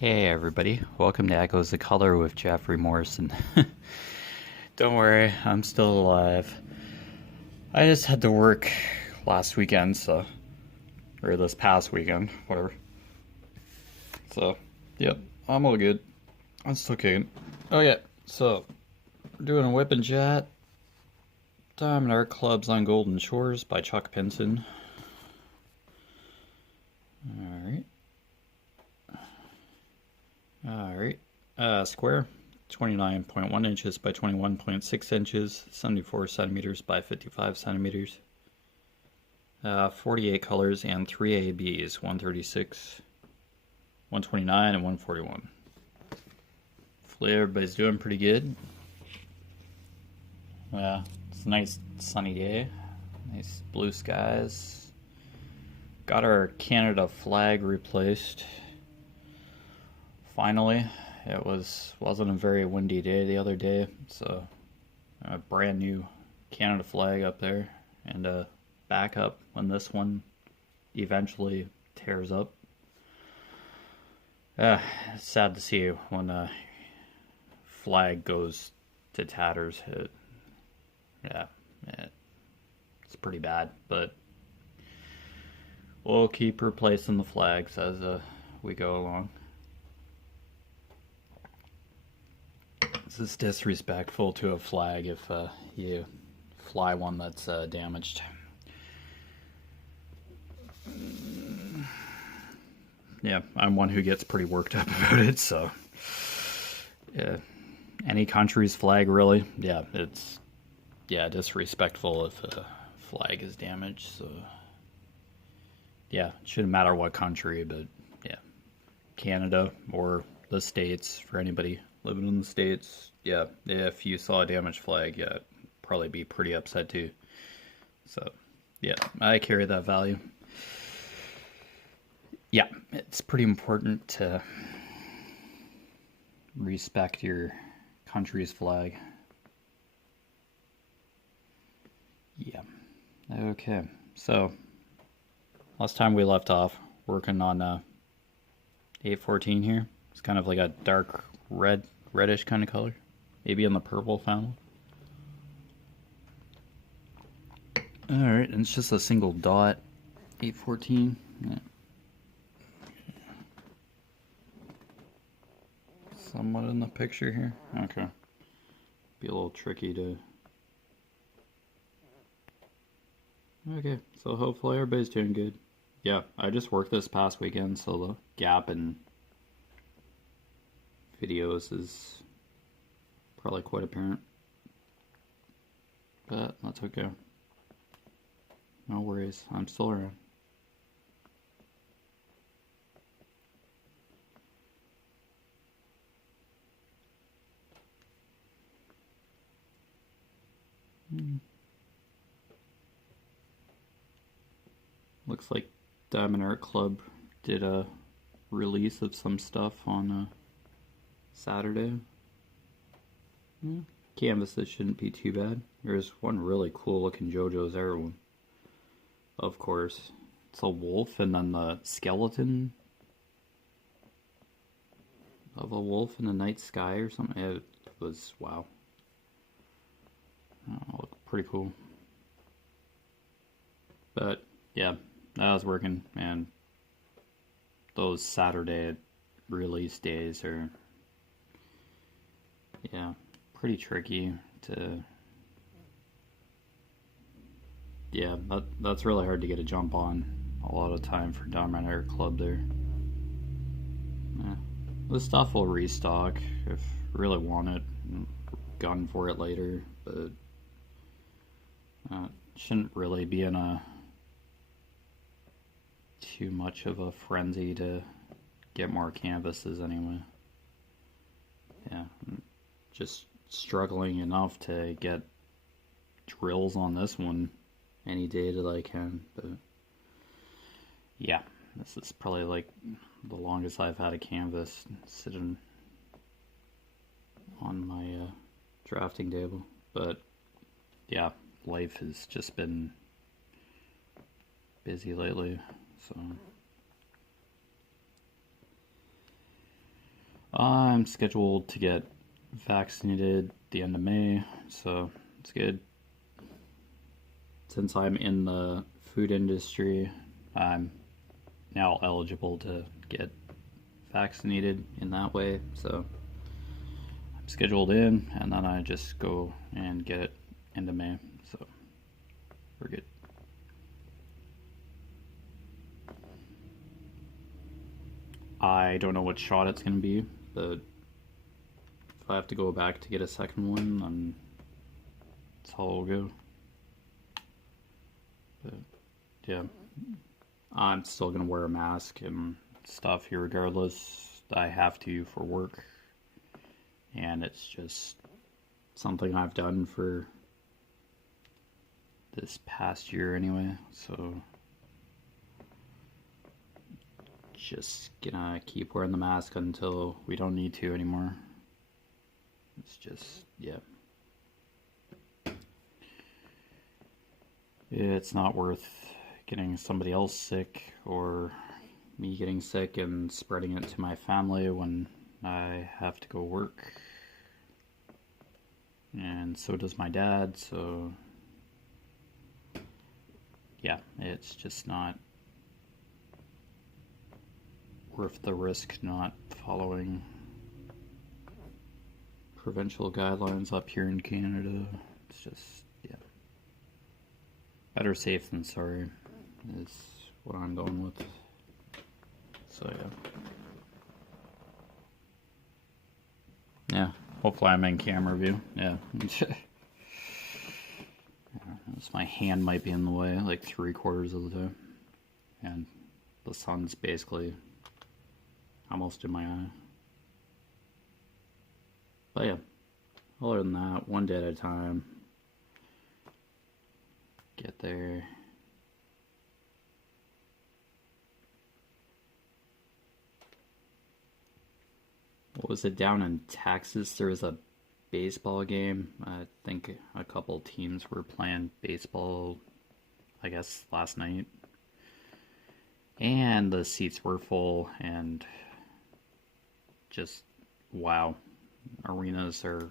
Hey everybody, welcome to Echoes of Color with Jefferey Morrison. Don't worry, I'm still alive. I just had to work last weekend, or this past weekend, whatever. So, yep, I'm all good. I'm still kicking. Oh yeah, so, we're doing a whip and chat. Diamond Art Clubs on Golden Shores by Chuck Pinson. Alright. Alright. Square. 29.1 inches by 21.6 inches, 74 centimeters by 55 centimeters. 48 colors and 3 ABs, 136, 129, and 141. Hopefully everybody's doing pretty good. It's a nice sunny day. Nice blue skies. Got our Canada flag replaced. Finally. It wasn't a very windy day the other day, so a brand new Canada flag up there, and a backup when this one eventually tears up. It's sad to see when a flag goes to tatters. It's pretty bad, but we'll keep replacing the flags as we go along. This is disrespectful to a flag if you fly one that's damaged. Yeah, I'm one who gets pretty worked up about it, so yeah. Any country's flag, really, yeah, it's disrespectful if a flag is damaged, so yeah, it shouldn't matter what country, but yeah, Canada or the States, for anybody living in the States, yeah, if you saw a damaged flag, yeah, I'd probably be pretty upset too. So, yeah, I carry that value. Yeah, it's pretty important to respect your country's flag. Yeah. Okay, so last time we left off working on 814 here. It's kind of like a dark reddish kind of color, maybe in the purple family. All right, and it's just a single dot, 814. Yeah. Somewhat in the picture here. Okay, be a little tricky to. Okay, so hopefully everybody's doing good. Yeah, I just worked this past weekend, so the gap in videos is probably quite apparent, but that's okay. No worries, I'm still around. Looks like Diamond Art Club did a release of some stuff on Saturday. Canvases shouldn't be too bad. There's one really cool looking JoJo's Arrow one. Of course. It's a wolf and then the skeleton of a wolf in the night sky or something. It was, wow. Looked pretty cool. But, yeah, that was working, and those Saturday release days are, yeah, pretty tricky to, yeah, that's really hard to get a jump on a lot of time for Diamond Art Club there. Yeah. The stuff will restock if you really want it, gun for it later, but shouldn't really be in a too much of a frenzy to get more canvases anyway. Yeah, I'm just struggling enough to get drills on this one any day that I can, but yeah, this is probably like the longest I've had a canvas sitting on my drafting table. But yeah, life has just been busy lately, so I'm scheduled to get vaccinated the end of May, so it's good. Since I'm in the food industry, I'm now eligible to get vaccinated in that way, so I'm scheduled in, and then I just go and get it end of May, so we're good. I don't know what shot it's going to be, but if I have to go back to get a second one, then that's how it'll go. But yeah, I'm still going to wear a mask and stuff here regardless. I have to for work, and it's just something I've done for this past year anyway, so just gonna keep wearing the mask until we don't need to anymore. It's just, yeah. It's not worth getting somebody else sick or me getting sick and spreading it to my family when I have to go work. And so does my dad, so yeah, it's just not worth the risk not following provincial guidelines up here in Canada. It's just, yeah. Better safe than sorry is what I'm going with. So, yeah. Yeah, hopefully I'm in camera view. Yeah. My hand might be in the way like 3/4 of the time. And the sun's basically almost in my eye. But yeah, other than that, one day at a time. Get there. What was it, down in Texas? There was a baseball game. I think a couple teams were playing baseball, I guess, last night. And the seats were full, and just, wow. Arenas there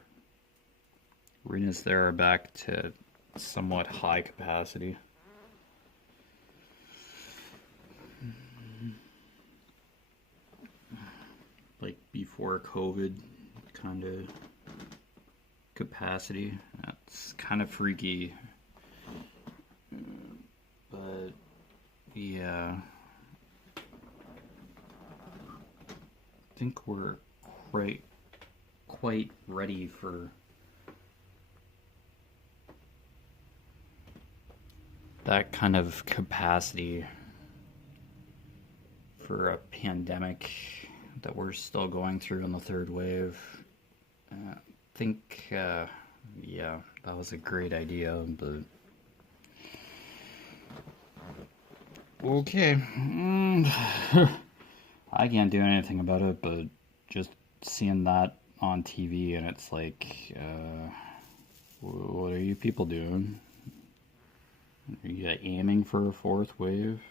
are back to somewhat high capacity. Like before COVID kind of capacity. That's kind of freaky. But yeah, I think we're quite ready for that kind of capacity for a pandemic that we're still going through in the third wave. I think, yeah, that was a great idea, but okay. I can't do anything about it, but just seeing that on TV, and it's like, what are you people doing? Are you aiming for a fourth wave?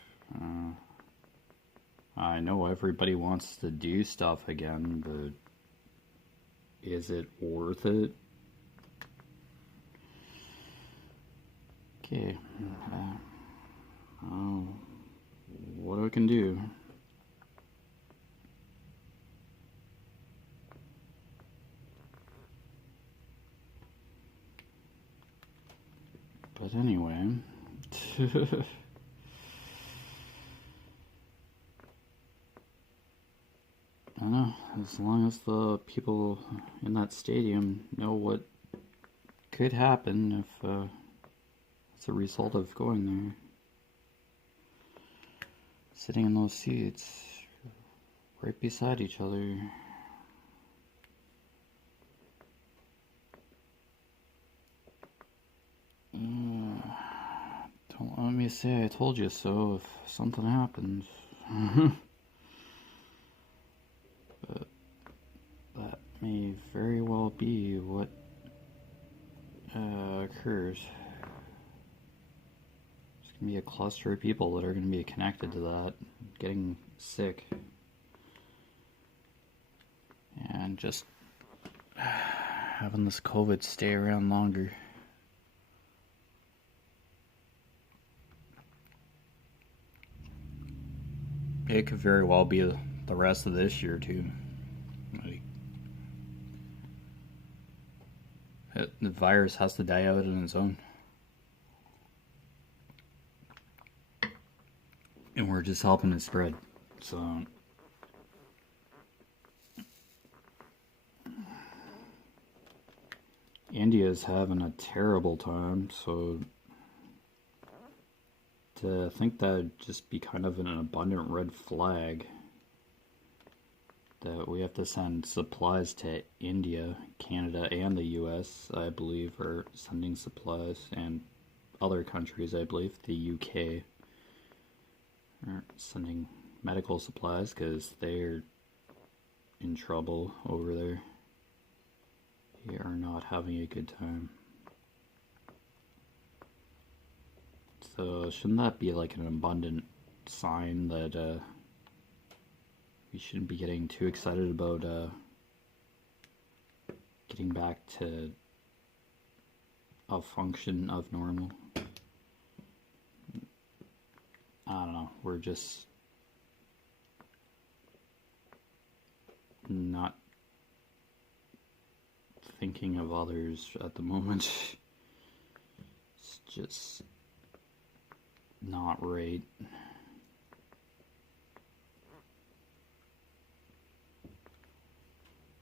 I know everybody wants to do stuff again, but is it worth it? Okay. What I can do. But anyway, I don't know, as long as the people in that stadium know what could happen if it's a result of going there. Sitting in those seats right beside each other. Don't let me say I told you so if something happens. But that may very well be what occurs. There's going to be a cluster of people that are going to be connected to that, getting sick. just having this COVID stay around longer. It could very well be the rest of this year too. Like, the virus has to die out on its own. And we're just helping it spread. So India's having a terrible time, so to think that'd just be kind of an abundant red flag that we have to send supplies to India, Canada, and the US, I believe, are sending supplies, and other countries, I believe, the UK, are sending medical supplies because they're in trouble over there. They are not having a good time. So shouldn't that be like an abundant sign that we shouldn't be getting too excited about getting back to a function of normal? I don't know, we're just not thinking of others at the moment. It's just not right.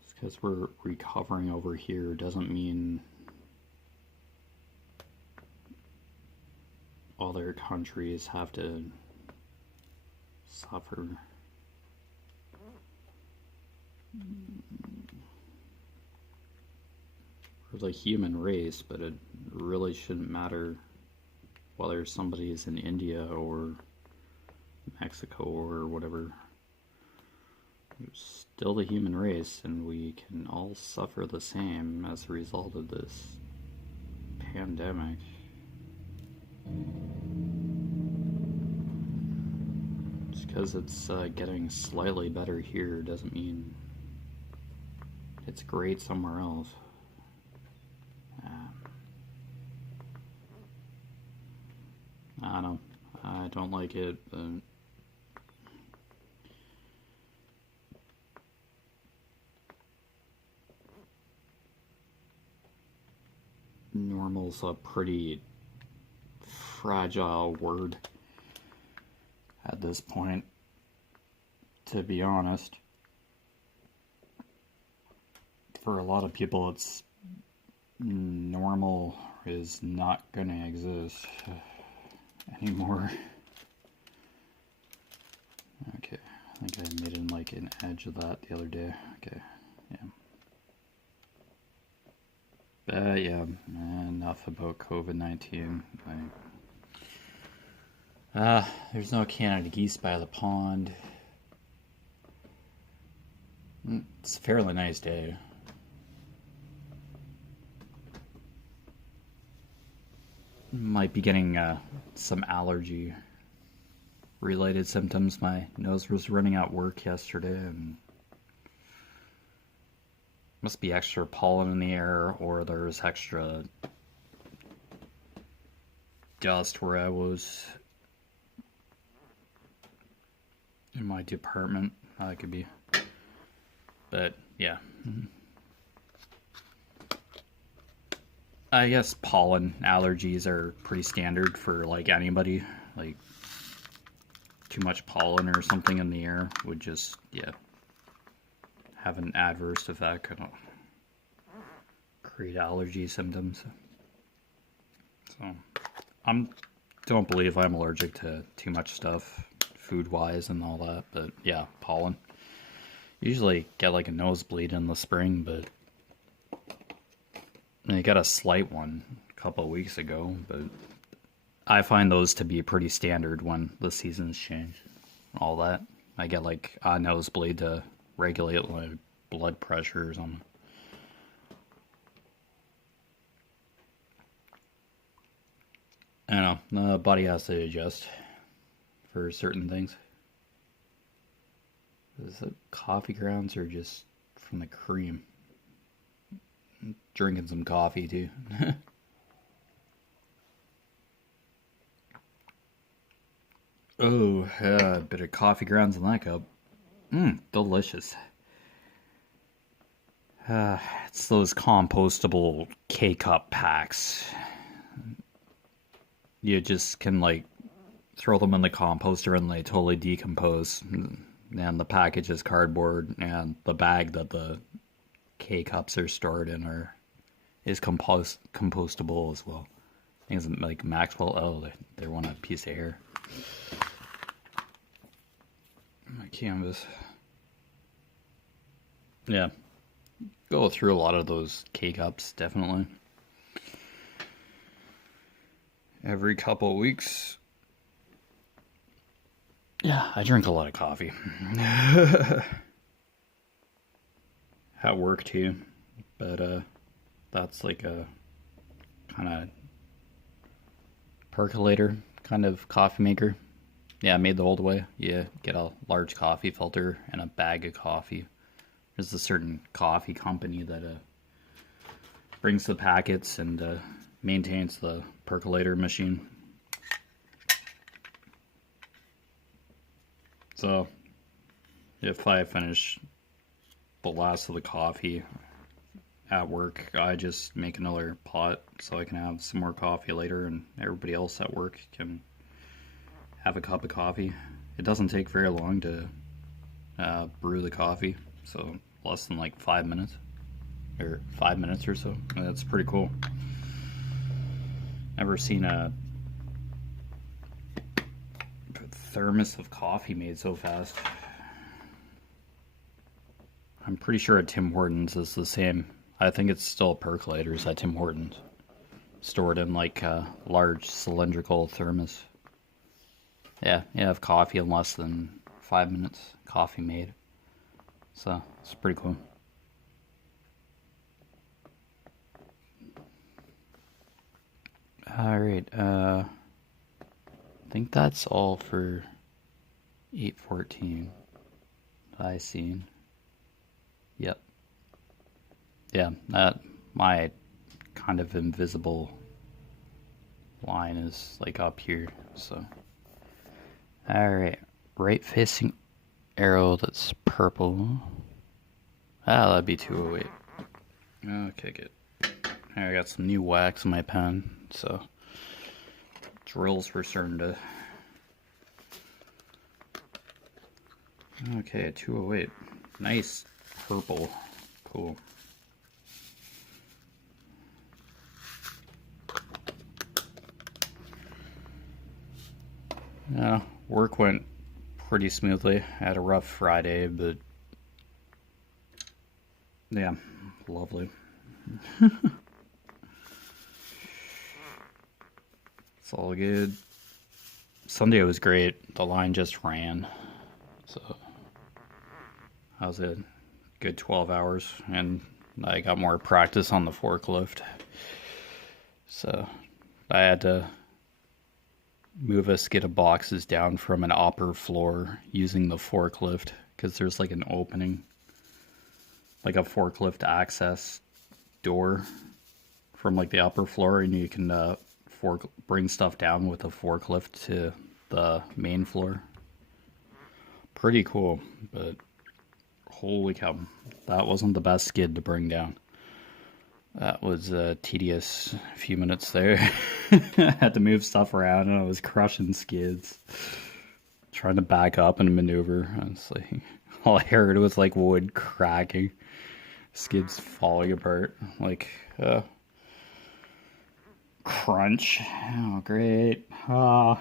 Just because we're recovering over here doesn't mean other countries have to suffer. We're the human race, but it really shouldn't matter whether somebody is in India or Mexico or whatever. We're still the human race, and we can all suffer the same as a result of this pandemic. Just because it's getting slightly better here doesn't mean it's great somewhere else. I don't know. I don't like it, but normal's a pretty fragile word at this point, to be honest. For a lot of people, it's normal is not gonna exist anymore. Okay, I think I made like an edge of that the other day. Okay, yeah. Yeah, enough about COVID-19. There's no Canada geese by the pond. It's a fairly nice day. Might be getting some allergy related symptoms. My nose was running at work yesterday, and must be extra pollen in the air, or there's extra dust where I was in my department. That could be, but yeah. I guess pollen allergies are pretty standard for like anybody. Like too much pollen or something in the air would just, yeah, have an adverse effect. I don't create allergy symptoms. So don't believe I'm allergic to too much stuff food wise and all that, but yeah, pollen. Usually get like a nosebleed in the spring, but I got a slight one a couple of weeks ago, but I find those to be pretty standard when the seasons change. All that. I get like a nosebleed to regulate my blood pressure or something. I don't know. The body has to adjust for certain things. Is it coffee grounds or just from the cream. Drinking some coffee too. Oh, a bit of coffee grounds in that cup. Delicious. It's those compostable K-cup packs. You just can like throw them in the composter and they totally decompose. And the package is cardboard, and the bag that the K-cups are stored in is compostable as well. I think it's like Maxwell. Oh, they want a piece of hair. My canvas. Yeah, go through a lot of those K-cups, definitely. Every couple of weeks. Yeah, I drink a lot of coffee. At work too, but that's like a kind of percolator kind of coffee maker. Yeah, made the old way. You get a large coffee filter and a bag of coffee. There's a certain coffee company that brings the packets and maintains the percolator machine. So, if I finish the last of the coffee at work, I just make another pot so I can have some more coffee later, and everybody else at work can have a cup of coffee. It doesn't take very long to brew the coffee, so less than like 5 minutes, or 5 minutes or so. That's pretty cool. Never seen a thermos of coffee made so fast. I'm pretty sure at Tim Hortons is the same. I think it's still percolators at Tim Hortons, stored in like a large cylindrical thermos. Yeah, you have coffee in less than 5 minutes. Coffee made. So it's pretty cool. All right. I think that's all for 8:14. I seen. Yep. Yeah, that my kind of invisible line is like up here. So, all right, right facing arrow that's purple. Ah, that'd be 208. Okay, good. I got some new wax in my pen, so drills were starting to. Okay, 208. Nice purple. Cool. Yeah, work went pretty smoothly. I had a rough Friday, but yeah, lovely. It's all good. Sunday was great. The line just ran. So I was a good 12 hours, and I got more practice on the forklift. So I had to move a skid of boxes down from an upper floor using the forklift, because there's like an opening, like a forklift access door from like the upper floor, and you can bring stuff down with a forklift to the main floor. Pretty cool, but holy cow, that wasn't the best skid to bring down. That was a tedious few minutes there. I had to move stuff around, and I was crushing skids, trying to back up and maneuver. I was like, all I heard was like wood cracking, skids falling apart, like crunch. Oh, great. Oh.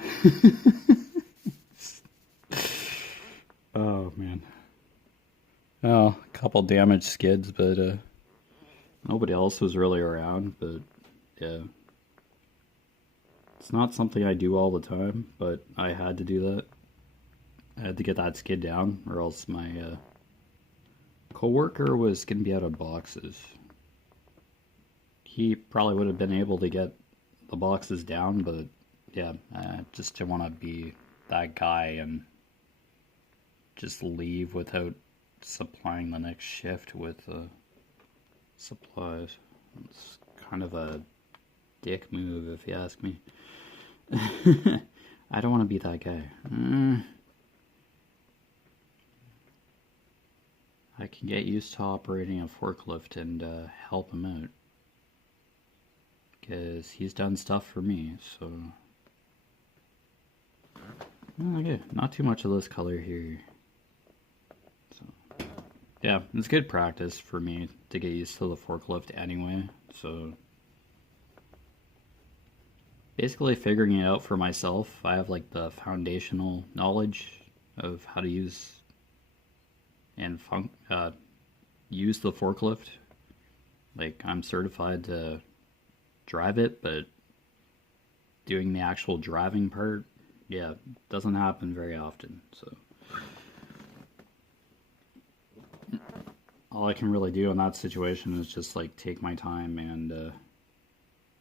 Oh man. Oh, a couple damaged skids, but nobody else was really around. But yeah, it's not something I do all the time, but I had to do that. I had to get that skid down, or else my coworker was gonna be out of boxes. He probably would have been able to get the boxes down, but yeah, I just didn't want to be that guy and just leave without supplying the next shift with supplies. It's kind of a dick move, if you ask me. I don't want to be that guy. I can get used to operating a forklift and help him out. Because he's done stuff for me, so... Okay, not too much of this color here. So, yeah, it's good practice for me to get used to the forklift anyway, so... Basically figuring it out for myself. I have like the foundational knowledge of how to use and use the forklift. Like, I'm certified to drive it, but doing the actual driving part, yeah, doesn't happen very often. So all I can really do in that situation is just like take my time and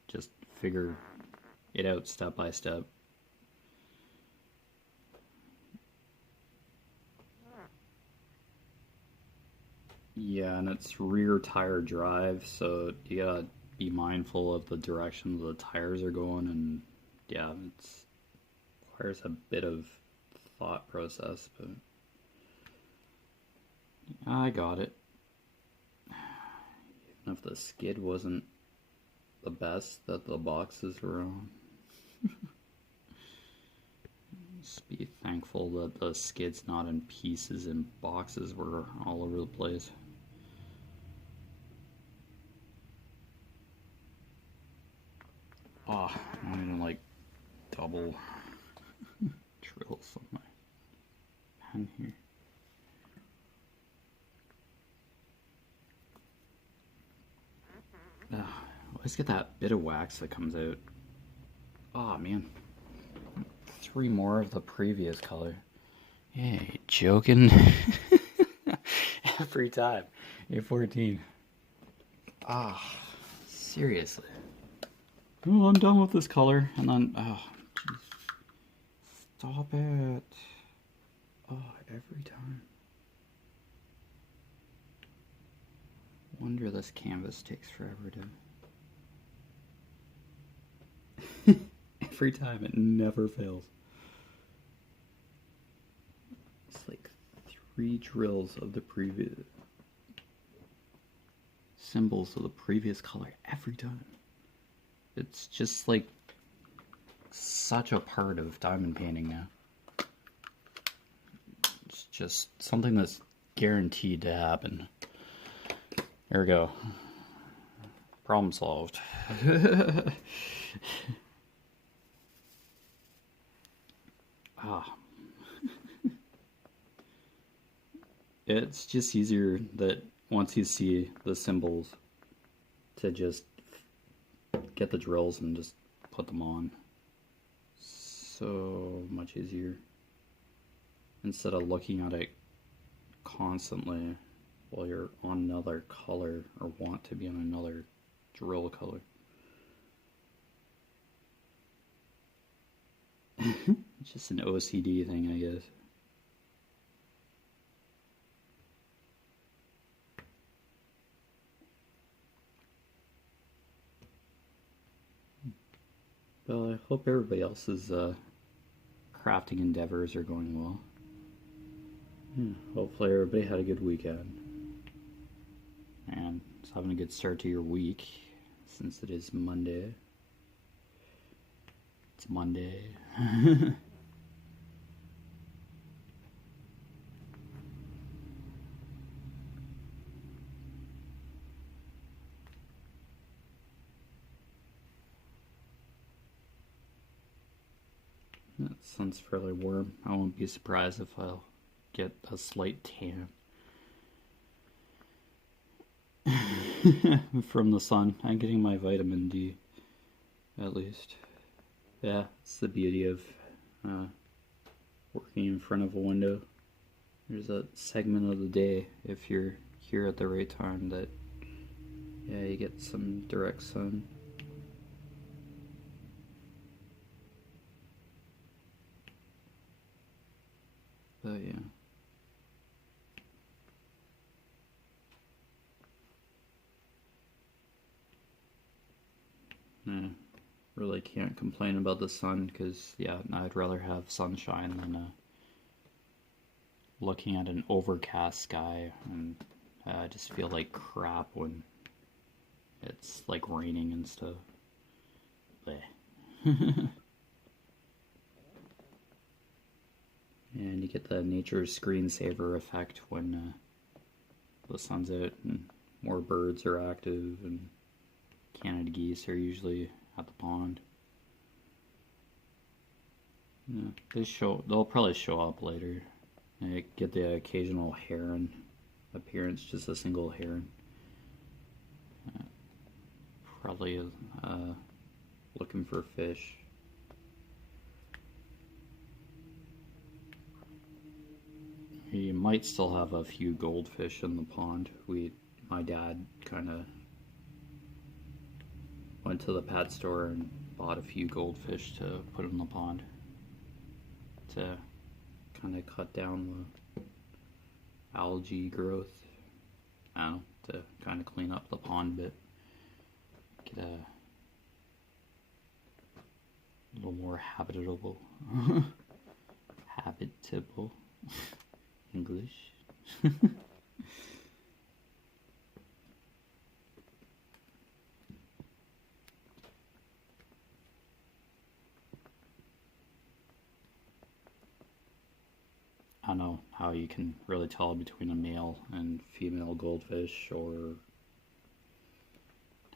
just figure it out step by step. Yeah, and it's rear tire drive, so you gotta be mindful of the direction the tires are going, and yeah, it requires a bit of thought process, but I got it. Even if the skid wasn't the best that the boxes were on. Just be thankful that the skid's not in pieces and boxes were all over the place. Oh, I'm gonna like double drills on my pen here. Always get that bit of wax that comes out. Oh man, 3 more of the previous color. Hey, joking? Every time. You're 14. Ah, seriously. Oh, I'm done with this color, and then, oh, geez. Stop it. Oh, every time. Wonder this canvas takes forever to... Every time, it never fails. It's like 3 drills of the previous... symbols of the previous color every time. It's just like such a part of diamond painting now. It's just something that's guaranteed to happen. There we go. Problem solved. It's just easier that once you see the symbols to just get the drills and just put them on. So much easier. Instead of looking at it constantly while you're on another color or want to be on another drill color. It's just an OCD thing, I guess. Well, I hope everybody else's crafting endeavors are going well. Yeah, hopefully everybody had a good weekend. And is having a good start to your week, since it is Monday. It's Monday. That sun's fairly warm. I won't be surprised if I'll get a slight tan from the sun. I'm getting my vitamin D, at least. Yeah, it's the beauty of working in front of a window. There's a segment of the day, if you're here at the right time, that, yeah, you get some direct sun. But yeah. Really can't complain about the sun because, yeah, I'd rather have sunshine than looking at an overcast sky, and I just feel like crap when it's like raining and stuff. Bleh. And you get the nature screensaver effect when the sun's out and more birds are active and Canada geese are usually at the pond. Yeah, they'll probably show up later. I get the occasional heron appearance, just a single heron. Probably looking for fish. We might still have a few goldfish in the pond. My dad kind of went to the pet store and bought a few goldfish to put in the pond to kind of cut down the algae growth. I don't know, to kind of clean up the pond a bit. Get a little more habitable. Habitable. English. I don't know how you can really tell between a male and female goldfish or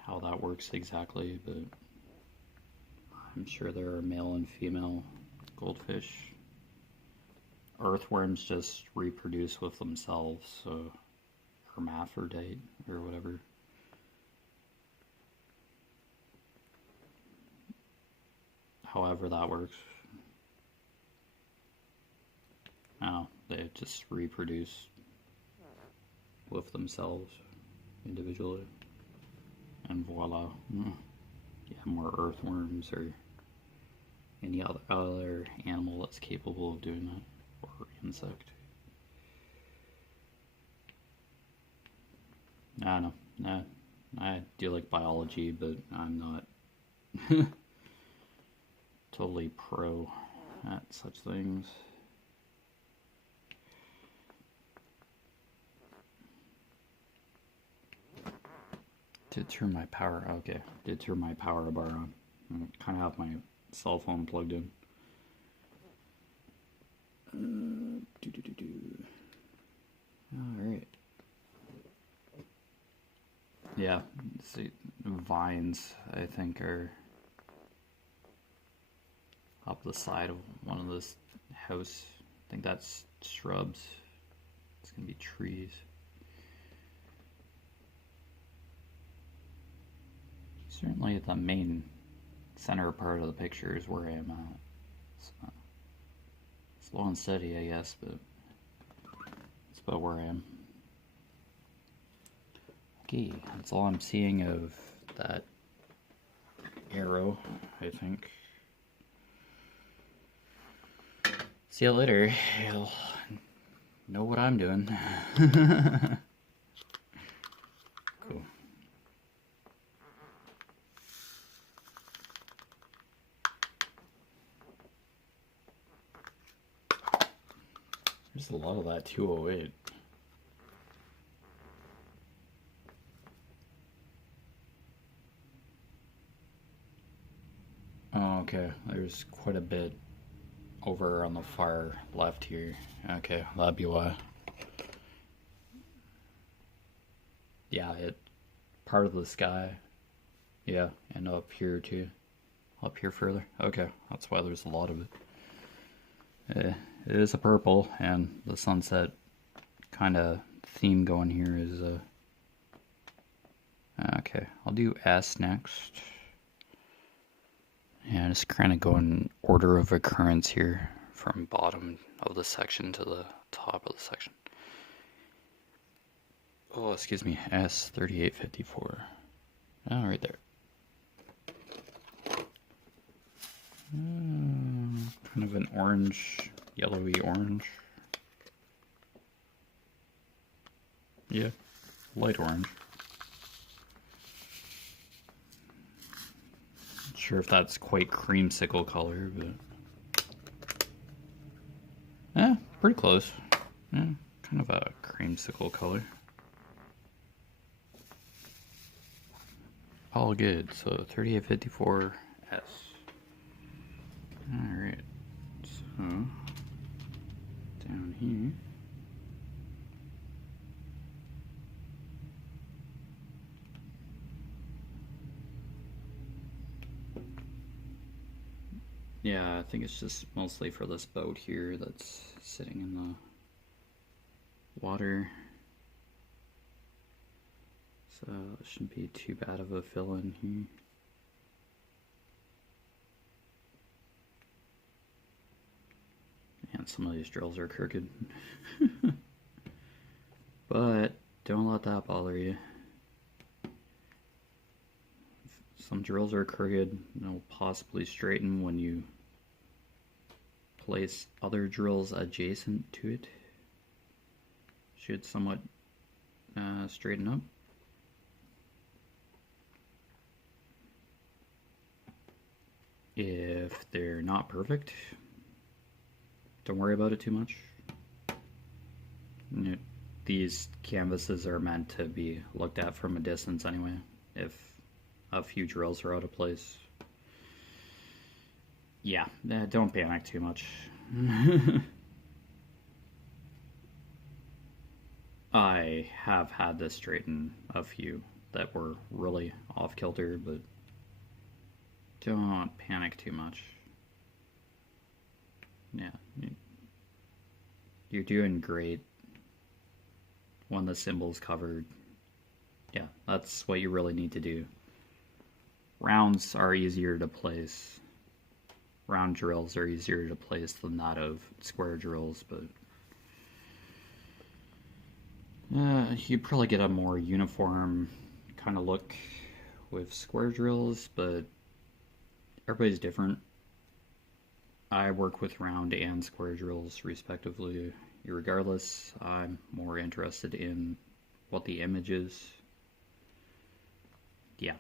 how that works exactly, but I'm sure there are male and female goldfish. Earthworms just reproduce with themselves, so hermaphrodite or whatever. However that works. No, they just reproduce with themselves individually. And voila. Yeah, more earthworms or any other animal that's capable of doing that. Or insect. I don't know. Nah, I do like biology, but I'm not totally pro at such things. Did turn my power. Okay, did turn my power bar on. I kind of have my cell phone plugged in. Alright. Yeah, see, vines, I think, are up the side of one of this house. I think that's shrubs. It's gonna be trees. Certainly the main center part of the picture is where I am at. So, slow and steady, I guess, but that's about where I am. Okay, that's all I'm seeing of that arrow, I think. See you later. You'll know what I'm doing. Cool. There's a lot of that 208. Oh, okay. There's quite a bit over on the far left here. Okay, that'd be why. Yeah, part of the sky. Yeah, and up here too. Up here further. Okay, that's why there's a lot of it. It is a purple, and the sunset kind of theme going here is okay, I'll do S next. Yeah, just kind of go in order of occurrence here from bottom of the section to the top of the section. Oh, excuse me, S3854. Oh, right there. Kind of an orange, yellowy orange. Yeah, light orange. sure if that's quite creamsicle color, but yeah, pretty close. Yeah, kind of a creamsicle color. All good. So 3854S. Alright. So down here. Yeah, I think it's just mostly for this boat here that's sitting in the water. So it shouldn't be too bad of a fill in here. And some of these drills are crooked. But don't let that bother you. Some drills are crooked, they'll possibly straighten when you place other drills adjacent to it. Should somewhat straighten up. If they're not perfect, don't worry about it too much. These canvases are meant to be looked at from a distance anyway, if a few drills are out of place. Yeah, don't panic too much. I have had to straighten a few that were really off kilter, but don't panic too much. Yeah, you're doing great when the symbol's covered. Yeah, that's what you really need to do. Rounds are easier to place. Round drills are easier to place than that of square drills, but you probably get a more uniform kind of look with square drills, but everybody's different. I work with round and square drills respectively. Regardless, I'm more interested in what the image is. Yeah,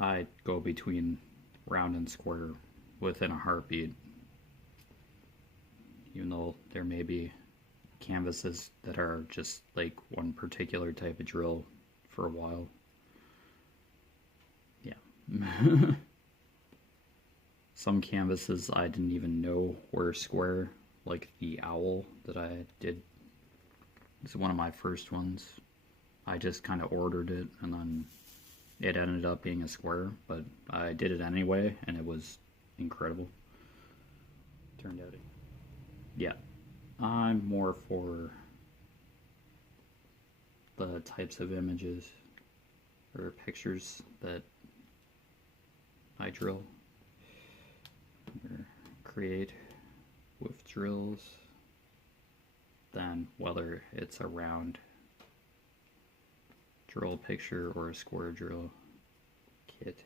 I go between round and square within a heartbeat, even though there may be canvases that are just like one particular type of drill for a while. Yeah. Some canvases I didn't even know were square, like the owl that I did. It's one of my first ones. I just kind of ordered it and then it ended up being a square, but I did it anyway and it was incredible. Turned out. Yeah, I'm more for the types of images or pictures that I drill or create with drills than whether it's a round drill picture or a square drill kit.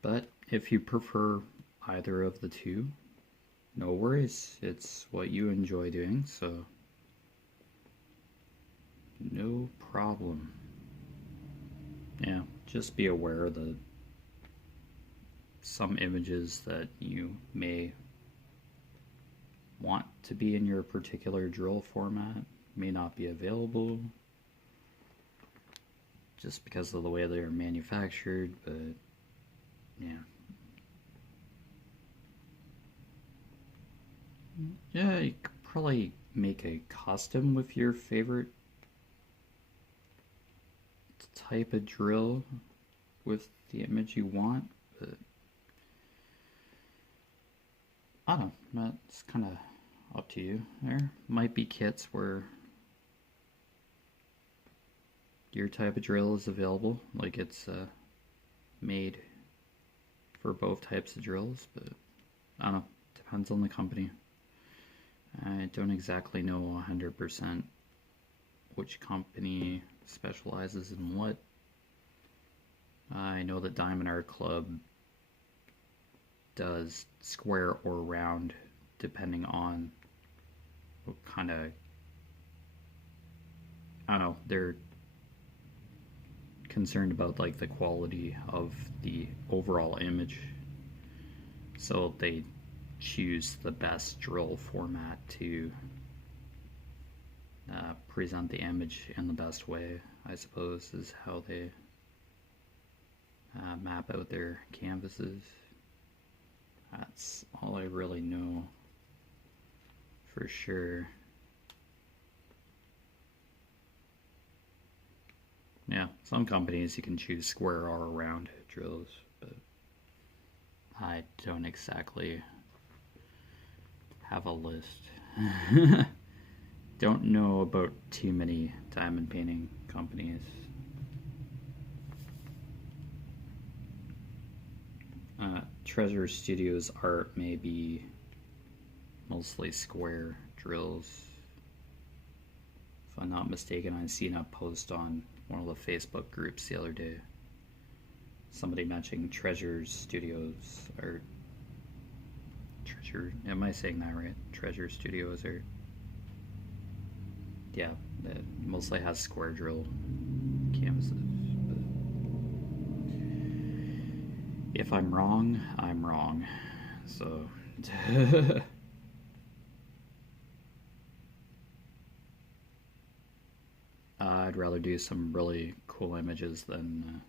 But if you prefer either of the two, no worries. It's what you enjoy doing, so no problem. Yeah, just be aware that some images that you may want to be in your particular drill format may not be available just because of the way they're manufactured, but yeah. Yeah, you could probably make a custom with your favorite type of drill with the image you want, but I don't know, that's kind of up to you. There might be kits where your type of drill is available, like it's made for both types of drills, but I don't know, depends on the company. I don't exactly know 100% which company specializes in what. I know that Diamond Art Club does square or round depending on what kind of I don't know, they're concerned about like the quality of the overall image, so they choose the best drill format to present the image in the best way, I suppose, is how they map out their canvases. That's all I really know for sure. Yeah, some companies you can choose square or round drills, but I don't exactly have a list. Don't know about too many diamond painting companies. Treasure Studios art may be mostly square drills. If I'm not mistaken, I seen a post on one of the Facebook groups the other day. Somebody mentioning Treasure Studios, or Treasure, am I saying that right? Treasure Studios, or yeah, it mostly has square drill canvases. But if I'm wrong, I'm wrong. So I'd rather do some really cool images than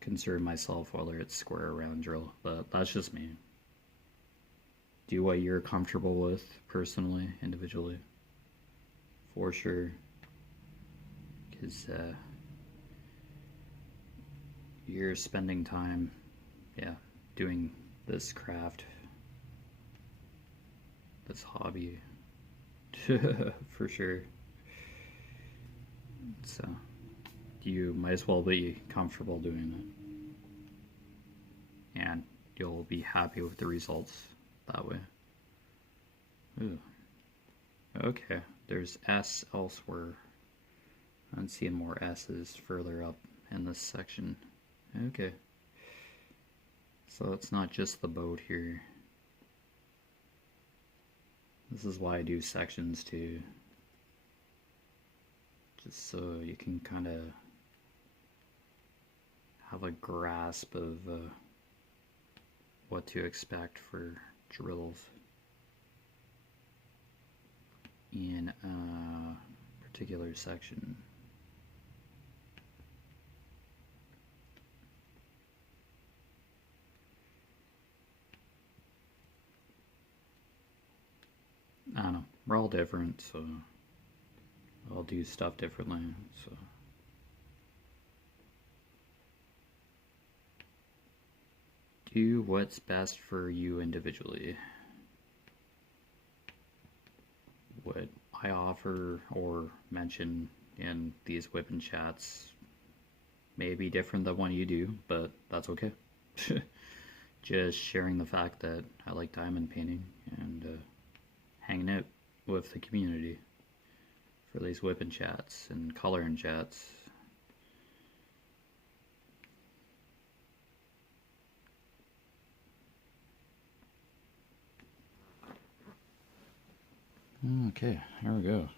concern myself whether it's square or round drill, but that's just me. Do what you're comfortable with personally, individually, for sure, because you're spending time, yeah, doing this craft, this hobby, for sure. So you might as well be comfortable doing it, and you'll be happy with the results that way. Ooh. Okay, there's S elsewhere. I'm seeing more S's further up in this section. Okay, so it's not just the boat here. This is why I do sections too, just so you can kind of have a grasp of what to expect for drills in a particular section. I don't know, we're all different, so I'll do stuff differently, so do what's best for you individually. What I offer or mention in these WIP and chats may be different than what you do, but that's okay. Just sharing the fact that I like diamond painting and hanging out with the community for these WIP and chats and coloring chats. Okay, here we go.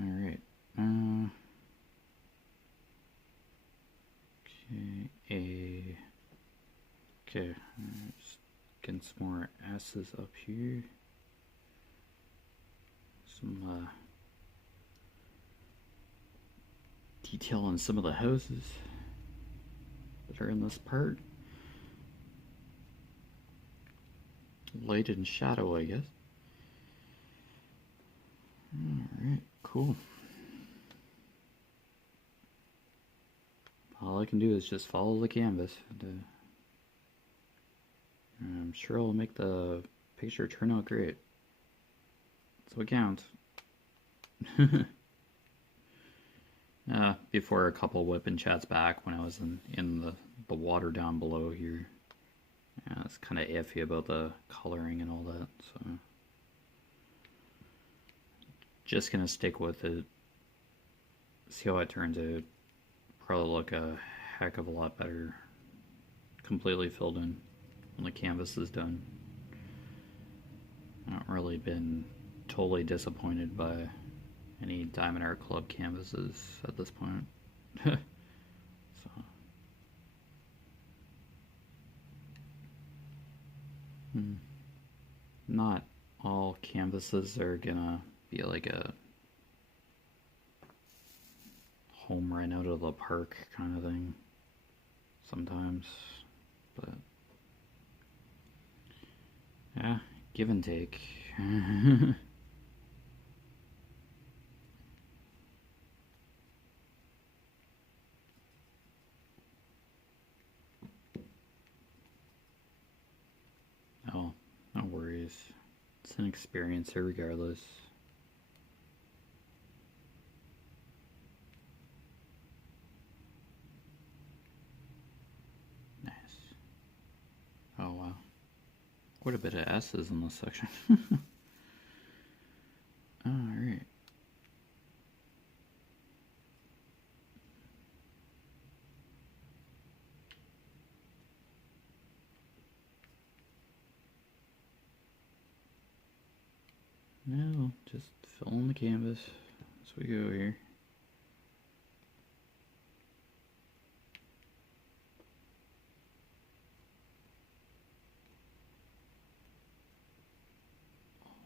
Alright. Okay, just getting some more S's up here. Some detail on some of the houses that are in this part. Light and shadow, I guess. Alright, cool. All I can do is just follow the canvas, and I'm sure I'll make the picture turn out great. So it counts. Before a couple WIP and chats back, when I was in the water down below here, yeah, it's kind of iffy about the coloring and all that, so just gonna stick with it, see how it turns out. Probably look a heck of a lot better completely filled in when the canvas is done. Not really been totally disappointed by any Diamond Art Club canvases at this point. So. Not all canvases are gonna be like a home right out of the park kind of thing sometimes, but yeah, give and take. Oh, no worries. It's an experience here regardless. Nice. Oh wow. Quite a bit of S's in this section. Alright. Now, just fill in the canvas as we go here.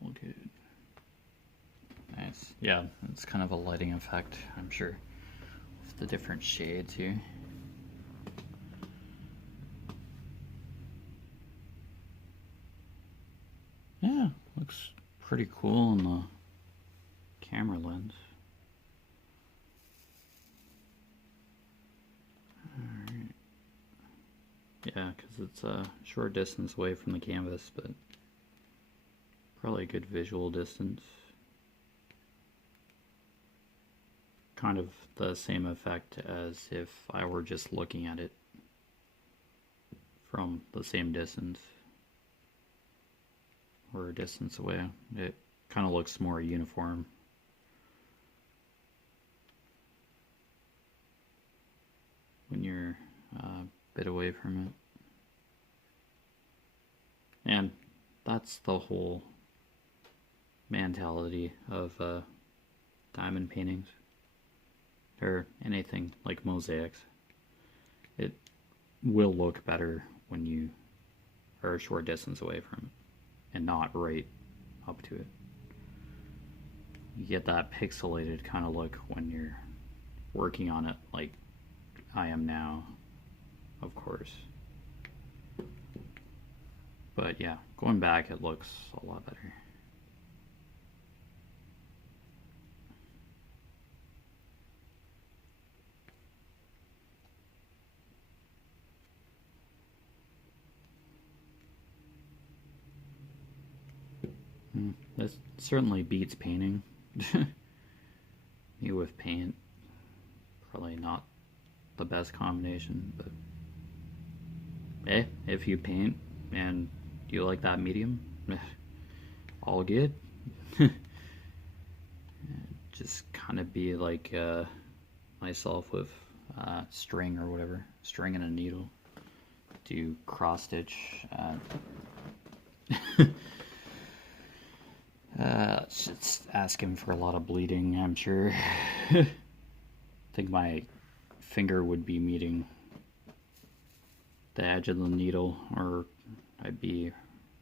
All good. Nice. Yeah, it's kind of a lighting effect, I'm sure, with the different shades here. Yeah, looks pretty cool in the camera lens. Alright. Yeah, because it's a short distance away from the canvas, but probably a good visual distance. Kind of the same effect as if I were just looking at it from the same distance or a distance away. It kind of looks more uniform. When you're a bit away from it. And that's the whole mentality of diamond paintings, or anything like mosaics. It will look better when you are a short distance away from it and not right up to it. You get that pixelated kind of look when you're working on it like I am now, of course. But yeah, going back it looks a lot better. This certainly beats painting. Me with paint, probably not the best combination, but if you paint and you like that medium, all good. Just kind of be like myself with string or whatever, string and a needle. Do cross stitch. It's asking for a lot of bleeding, I'm sure. I think my finger would be meeting the edge of the needle, or I'd be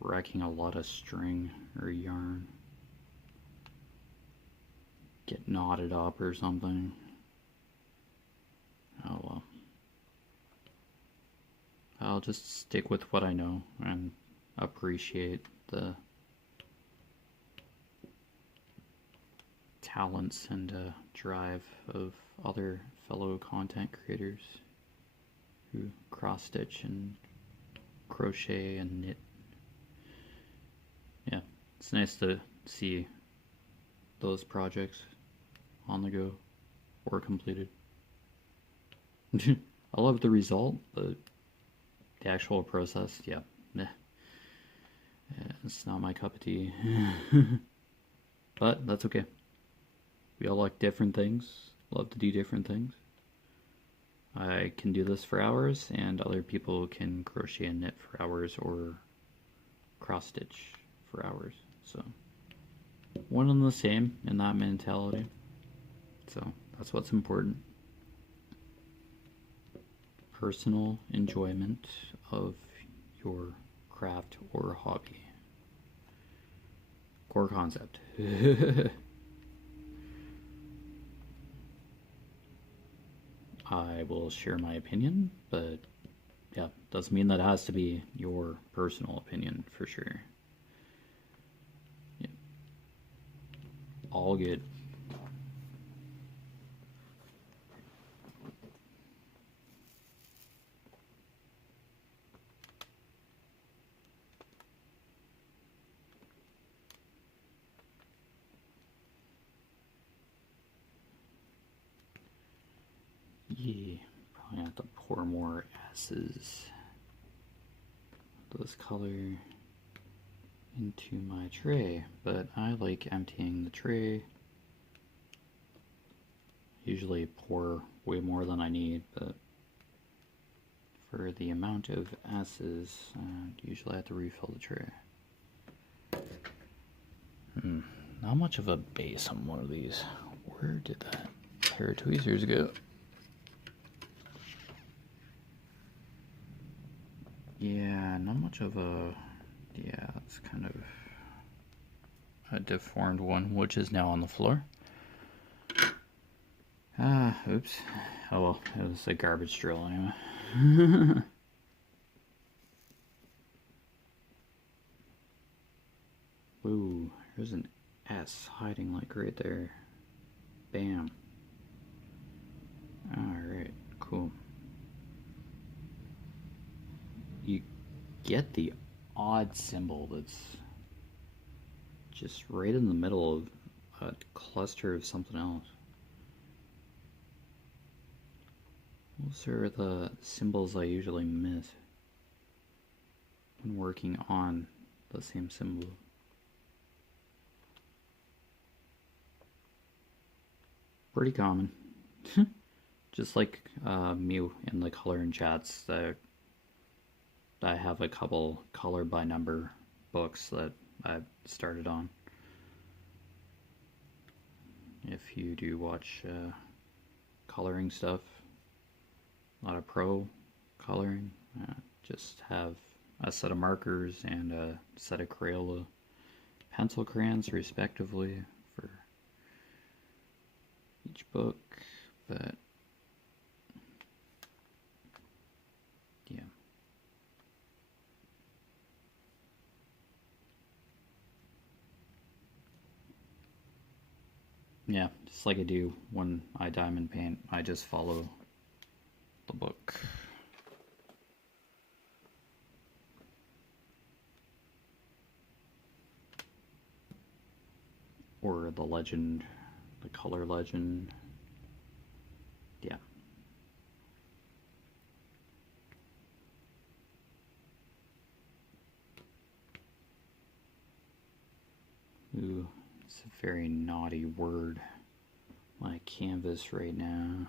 wrecking a lot of string or yarn. Get knotted up or something. Oh well. I'll just stick with what I know and appreciate the talents and drive of other fellow content creators who cross stitch and crochet and knit. Yeah, it's nice to see those projects on the go or completed. I love the result, but the actual process, yeah, it's not my cup of tea. But that's okay. We all like different things, love to do different things. I can do this for hours, and other people can crochet and knit for hours or cross stitch for hours. So one and the same in that mentality. So that's what's important. Personal enjoyment of your craft or hobby. Core concept. I will share my opinion, but yeah, doesn't mean that it has to be your personal opinion for sure. Yeah. All good. Yeah, probably have to pour more S's this color into my tray, but I like emptying the tray. Usually pour way more than I need, but for the amount of S's, usually I have to refill the tray. Not much of a base on one of these. Where did that pair of tweezers go? Yeah, not much of a... Yeah, it's kind of a deformed one, which is now on the floor. Oops. Oh well, it was a garbage drill anyway. Ooh, there's an S hiding like right there. Bam. Alright, cool. You get the odd symbol that's just right in the middle of a cluster of something else. Those are the symbols I usually miss when working on the same symbol. Pretty common. Just like me in the coloring chats, that I have a couple color by number books that I started on. If you do watch coloring stuff, a lot of pro coloring, just have a set of markers and a set of Crayola pencil crayons respectively for each book, but yeah. Yeah, just like I do when I diamond paint, I just follow the book. Or the legend, the color legend. Yeah. Ooh, it's a very naughty word. My canvas right now.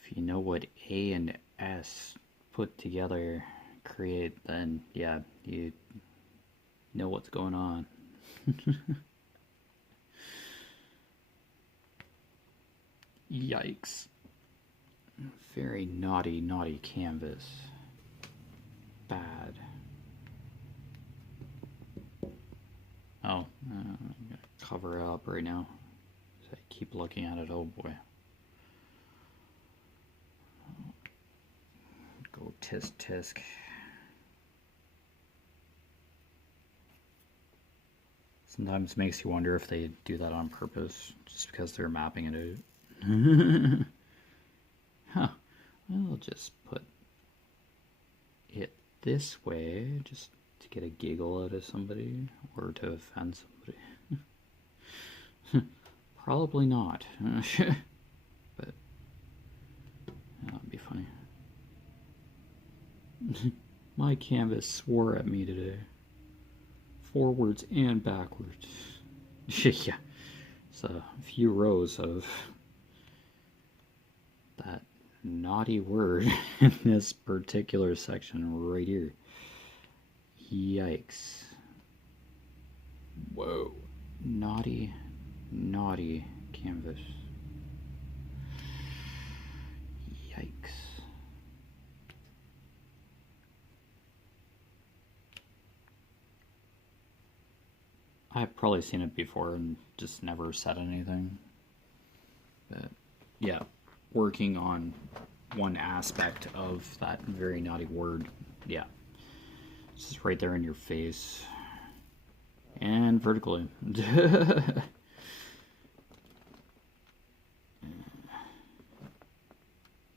If you know what A and S put together create, then yeah, you know what's going on. Yikes. Very naughty, naughty canvas. Bad. Oh, I'm gonna cover it up right now. So I keep looking at it, oh boy. Go tisk tisk. Sometimes makes you wonder if they do that on purpose, just because they're mapping it out. Huh. I'll just put it this way, just to get a giggle out of somebody, or to offend somebody. Probably not. But that'd be funny. My canvas swore at me today. Forwards and backwards. Yeah. So a few rows of that naughty word in this particular section right here. Yikes. Whoa. Naughty, naughty canvas. Yikes. I've probably seen it before and just never said anything. But yeah, working on one aspect of that very naughty word. Yeah. It's just right there in your face. And vertically.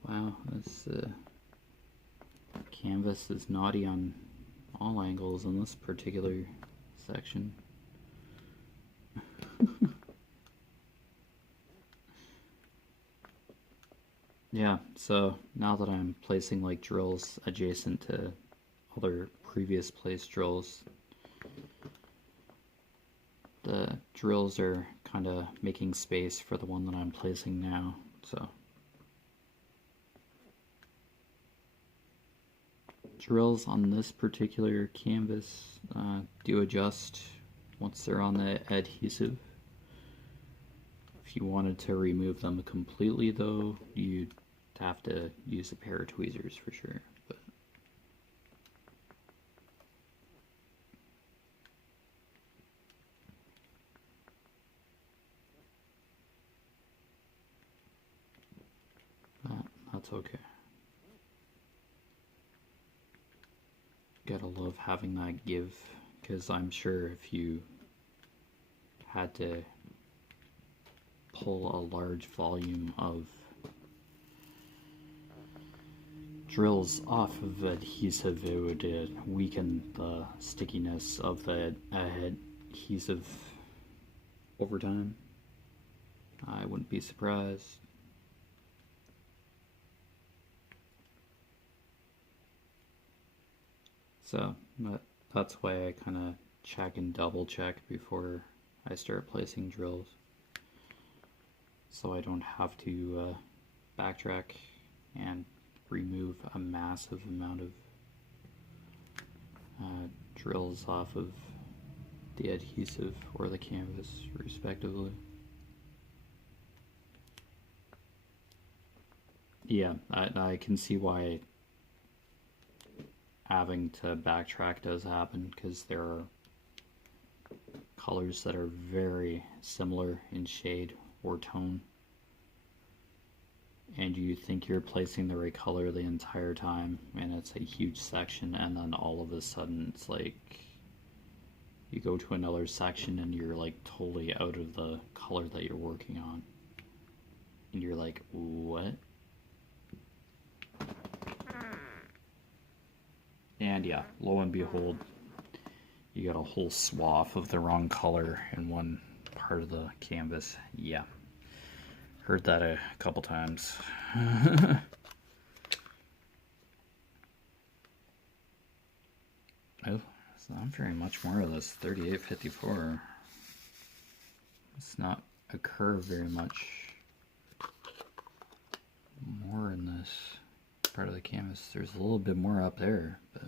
Wow, this canvas is naughty on all angles in this particular section. Yeah, so now that I'm placing like drills adjacent to other previous placed drills, the drills are kind of making space for the one that I'm placing now, so. Drills on this particular canvas do adjust once they're on the adhesive. If you wanted to remove them completely though, you'd have to use a pair of tweezers for sure. But that's okay. Gotta love having that give, because I'm sure if you had to pull a large volume of drills off of adhesive, it would weaken the stickiness of the adhesive over time. I wouldn't be surprised. So that's why I kind of check and double check before I start placing drills, so I don't have to backtrack and remove a massive amount of drills off of the adhesive or the canvas respectively. Yeah, I can see why having to backtrack does happen, because there are colors that are very similar in shade or tone, and you think you're placing the right color the entire time, and it's a huge section, and then all of a sudden it's like you go to another section and you're like totally out of the color that you're working on, and you're like, what? And yeah, lo and behold, you got a whole swath of the wrong color in one part of the canvas. Yeah, heard that a couple times. Oh, it's not very much more of this 3854. It's not occur very much more in this part of the canvas. There's a little bit more up there, but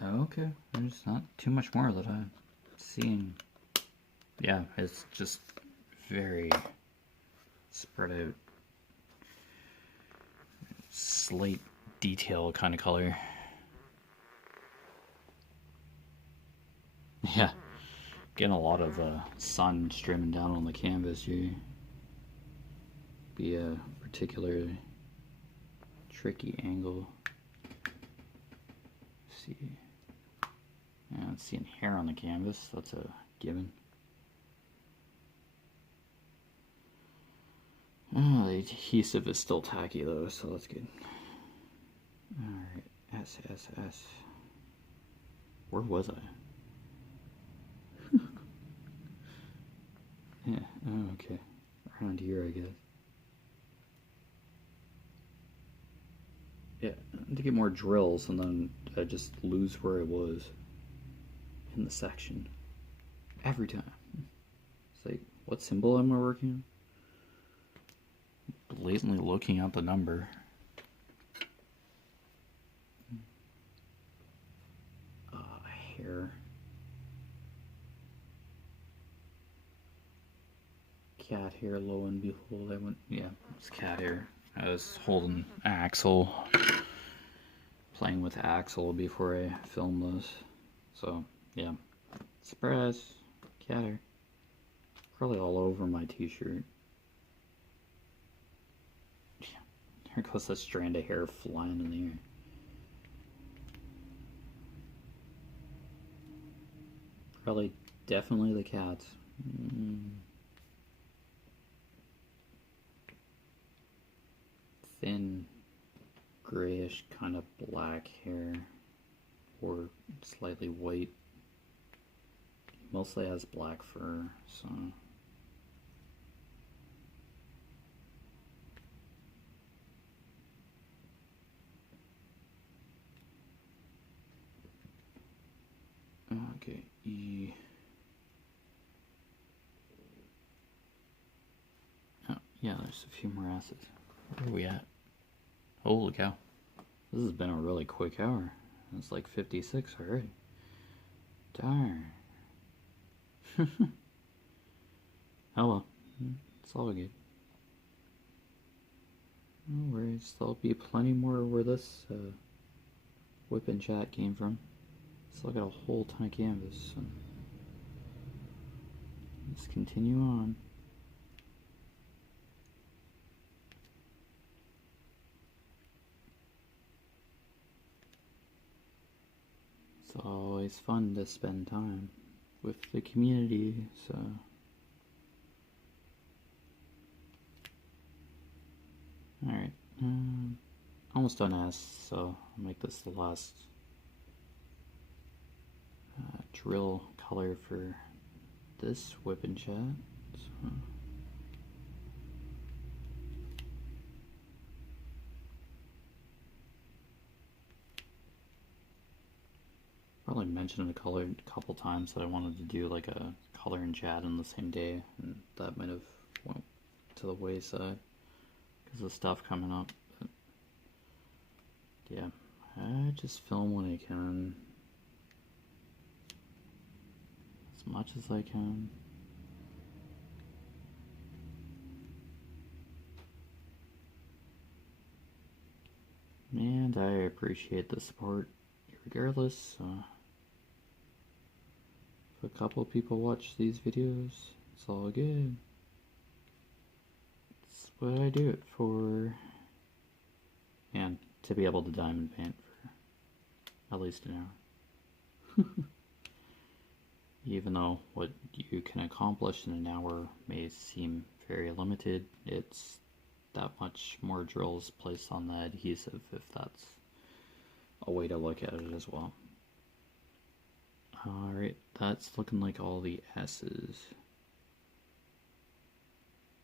okay, there's not too much more that I'm seeing. Yeah, it's just very spread out, slate detail kind of color. Yeah, getting a lot of sun streaming down on the canvas here. Be a particularly tricky angle. Let's see, yeah, I'm seeing hair on the canvas. That's a given. Oh, the adhesive is still tacky though, so that's good. Alright, S. Where was I? Yeah, oh, okay. Around here, I guess. Yeah, to get more drills, and then I just lose where I was in the section. Every time. It's like, what symbol am I working on? blatantly looking at the number. Hair. Cat hair, lo and behold, I went, yeah, it's cat hair. I was holding Axel, playing with Axel before I filmed this. So, yeah. Surprise! Cat hair. Probably all over my t-shirt. There goes a strand of hair flying in the air. Probably, definitely the cat's. Thin, grayish, kind of black hair, or slightly white. Mostly has black fur, so. Okay, E. Oh, yeah, there's a few more S's. Where are we at? Holy cow. This has been a really quick hour. It's like 56 already. Darn. Oh well. It's all good. No worries. There'll be plenty more where this WIP and chat came from. Still got a whole ton of canvas. So let's continue on. It's always fun to spend time with the community, so. Alright, almost done S, so I'll make this the last drill color for this WIP and chat. So. Probably mentioned a couple times that I wanted to do like a color and chat on the same day, and that might have went to the wayside because of stuff coming up. But yeah, I just film when I can, as much as I can. And I appreciate the support regardless. If a couple people watch these videos, it's all good. It's what I do it for. And to be able to diamond paint for at least an hour. Even though what you can accomplish in an hour may seem very limited, it's that much more drills placed on the adhesive, if that's a way to look at it as well. Alright, that's looking like all the S's.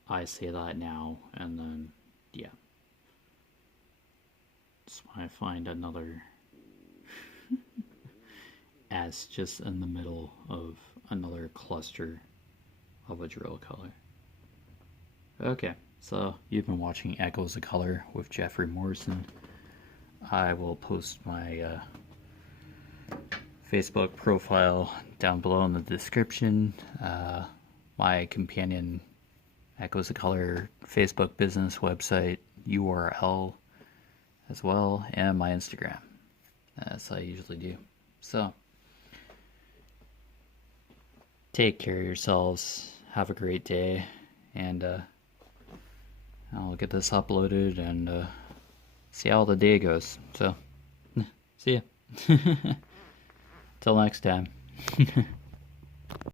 I say that now, and then, yeah. That's when I find another S just in the middle of another cluster of a drill color. Okay, so you've been watching Echoes of Color with Jeffery Morrison. I will post my Facebook profile down below in the description. My companion Echoes of Color Facebook business website URL as well, and my Instagram, as I usually do. So, take care of yourselves, have a great day, and I'll get this uploaded and see how the day goes. So, see ya. Till next time.